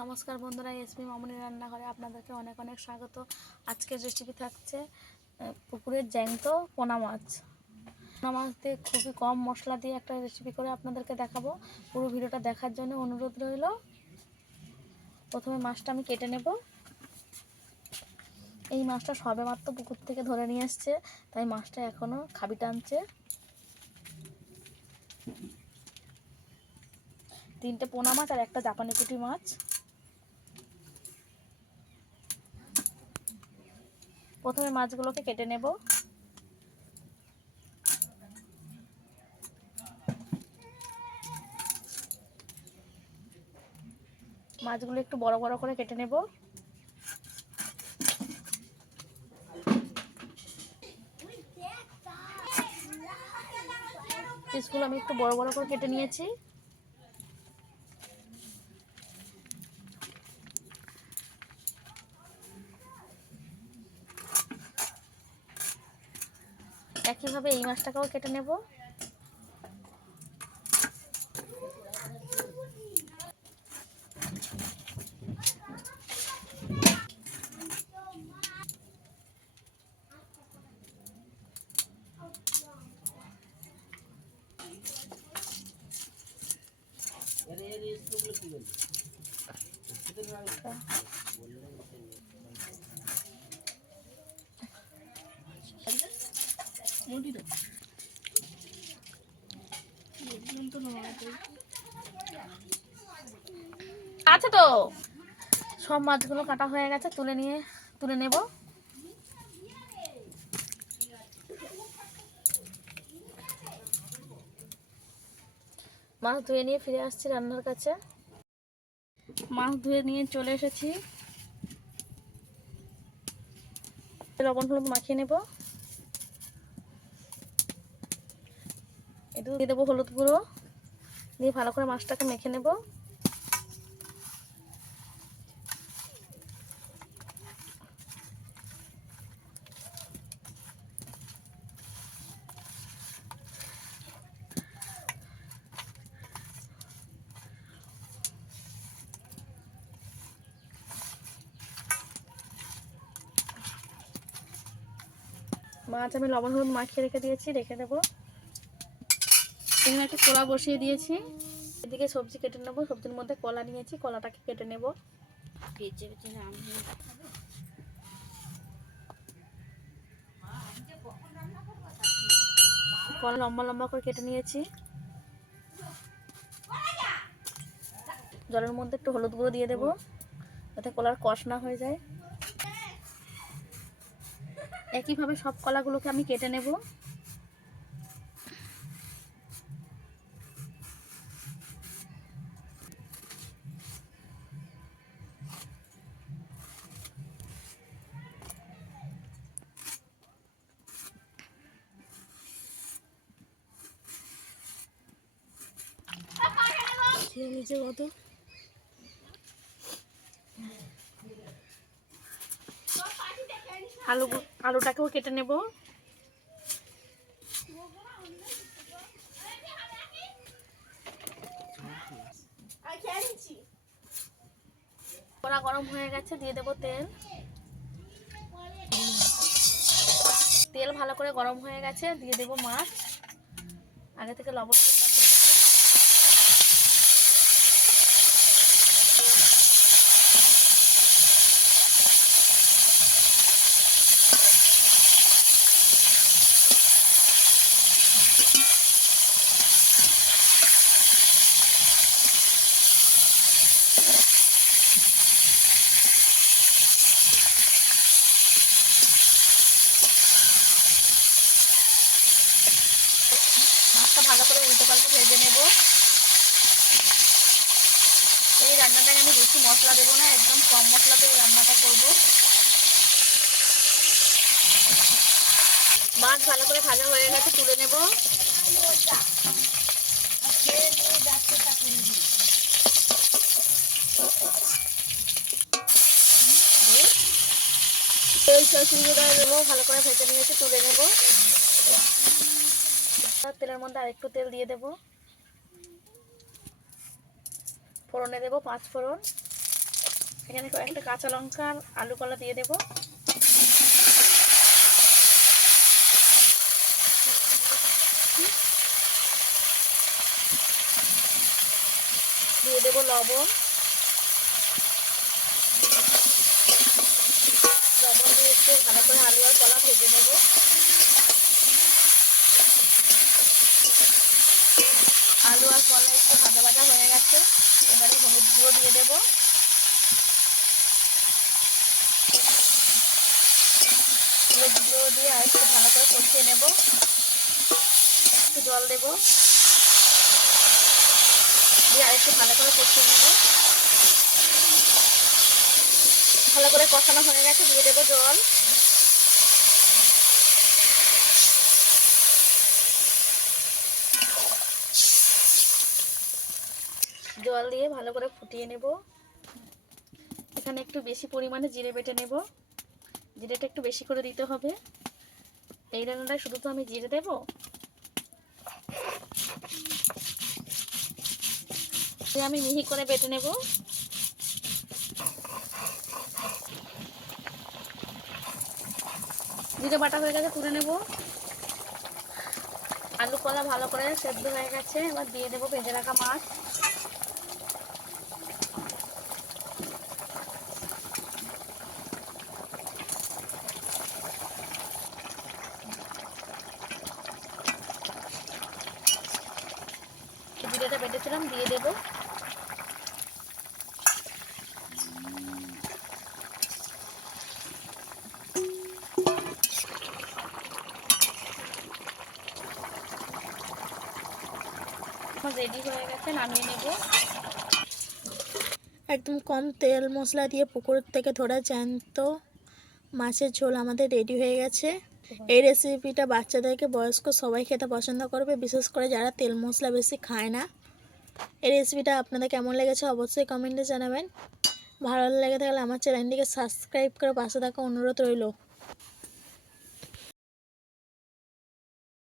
নমস্কার বন্ধুরা, এসপি মামনি রান্নাঘরে আপনাদেরকে অনেক অনেক স্বাগত। আজকের রেসিপি থাকছে পুকুরের জ্যান্ত পোনা মাছ। পোনা মাছ দিয়ে খুবই কম মশলা দিয়ে একটা রেসিপি করে আপনাদেরকে দেখাবো। পুরো ভিডিওটা দেখার জন্য অনুরোধ রইল। প্রথমে মাছটা আমি কেটে নেব। এই মাছটা সবেমাত্র পুকুর থেকে ধরে নিয়ে এসছে, তাই মাছটা এখনও খাবি টানছে। 3টে পোনা মাছ আর একটা জাপানি পুঁটি মাছ। প্রথমে মাছগুলোকে কেটে নেব। মাছগুলো একটু বড় বড় করে কেটে নেব। পিসগুলো আমি একটু বড় বড় করে কেটে নিয়েছি। একইভাবে এই মাছটাকেও কেটে নেব। আছে তো, সব মাছগুলো কাটা হয়ে গেছে, তুলে নেব। মাছ ধুয়ে নিয়ে ফিরে আসছি রান্নার কাছে। মাছ ধুয়ে নিয়ে চলে এসেছি। লবণ হলুদ মাখিয়ে নেব। একটু দিয়ে দেবো হলুদ গুঁড়ো, দিয়ে ভালো করে মাছটাকে মেখে নেব। মাছ আমি লবণ হলুদ মাখিয়ে রেখে দেবো। এখানে একটা কলা বসিয়ে দিয়েছি। এদিকে সবজি কেটে নেবো। সবজির মধ্যে কলা নিয়েছি, কলাটাকে কেটে নেব। কলা লম্বা লম্বা করে কেটে নিয়েছি। জলের মধ্যে একটু হলুদ গুঁড়ো দিয়ে দেবো, যাতে কলার কষ না হয়ে যায়। একইভাবে সব কলাগুলোকে আমি কেটে নেব। নিচে কত আলুটাকেও কেটে নেব। কড়া গরম হয়ে গেছে, দিয়ে দেবো তেল। তেল ভালো করে গরম হয়ে গেছে, দিয়ে দেবো মাছ। আগে থেকে লবণ ভালো করে উল্টে পাল্টে ভেজে নেব। এই রান্নাটায় আমি বেশি মশলা দেবো না, একদম কম মশলাতে এই রান্নাটা করব। মাছ ভালো করে ভাজা হয়ে গেছে, তুলে নেব। ভালো করে ভেজে নিয়েছি, তুলে নেব। তেলের মধ্যে আরেকটু তেল দিয়ে দেব। ফোড়নে দেব 5 ফোড়ন, এখানে কয়েকটা কাঁচা লঙ্কা আর আলু কলা দিয়ে দেবো। দিয়ে দেবো লবণ। লবণ দিয়ে একটু ভালো করে আলু আর কলা ভেজে নেব। আলু আর কলা একটু ভাজা ভাজা হয়ে গেছে, এবারে হলুদ গুঁড়ো দিয়ে দেবো। হলুদ গুঁড়ো দিয়ে আর একটু ভালো করে কষিয়ে নেব। একটু জল দেবো, দিয়ে আর একটু ভালো করে কষিয়ে নেব। ভালো করে কষানো হয়ে গেছে, দিয়ে দেবো জল। জল দিয়ে ভালো করে ফুটিয়ে নেব। এখানে একটু বেশি পরিমাণে জিরে বেটে নেব। জিরেটা একটু বেশি করে দিতে হবে, এই রান্নাটায় শুধু তো আমি জিরে দেব। আমি মিহি করে বেটে নেব। জিরে বাটা হয়ে গেছে, তুলে নেব। আলু কলা ভালো করে সেদ্ধ হয়ে গেছে, এবার দিয়ে দেবো ভেজে রাখা মাছ। জিরেটা বেটেছিলাম দিয়ে দেবো। রেডি হয়ে গেছে, নামিয়ে নেব। একদম কম তেল মশলা দিয়ে পুকুর থেকে ধরা জ্যান্ত মাছের ঝোল আমাদের রেডি হয়ে গেছে। এই রেসিপিটা বাচ্চাদেরকে বয়স্ক সবাই খেতে পছন্দ করবে, বিশেষ করে যারা তেল মশলা বেশি খায় না। এই রেসিপিটা আপনাদের কেমন লেগেছে অবশ্যই কমেন্টে জানাবেন। ভালো লেগে থাকলে আমার চ্যানেলটিকে সাবস্ক্রাইব করে পাশে থাকা অনুরোধ রইল।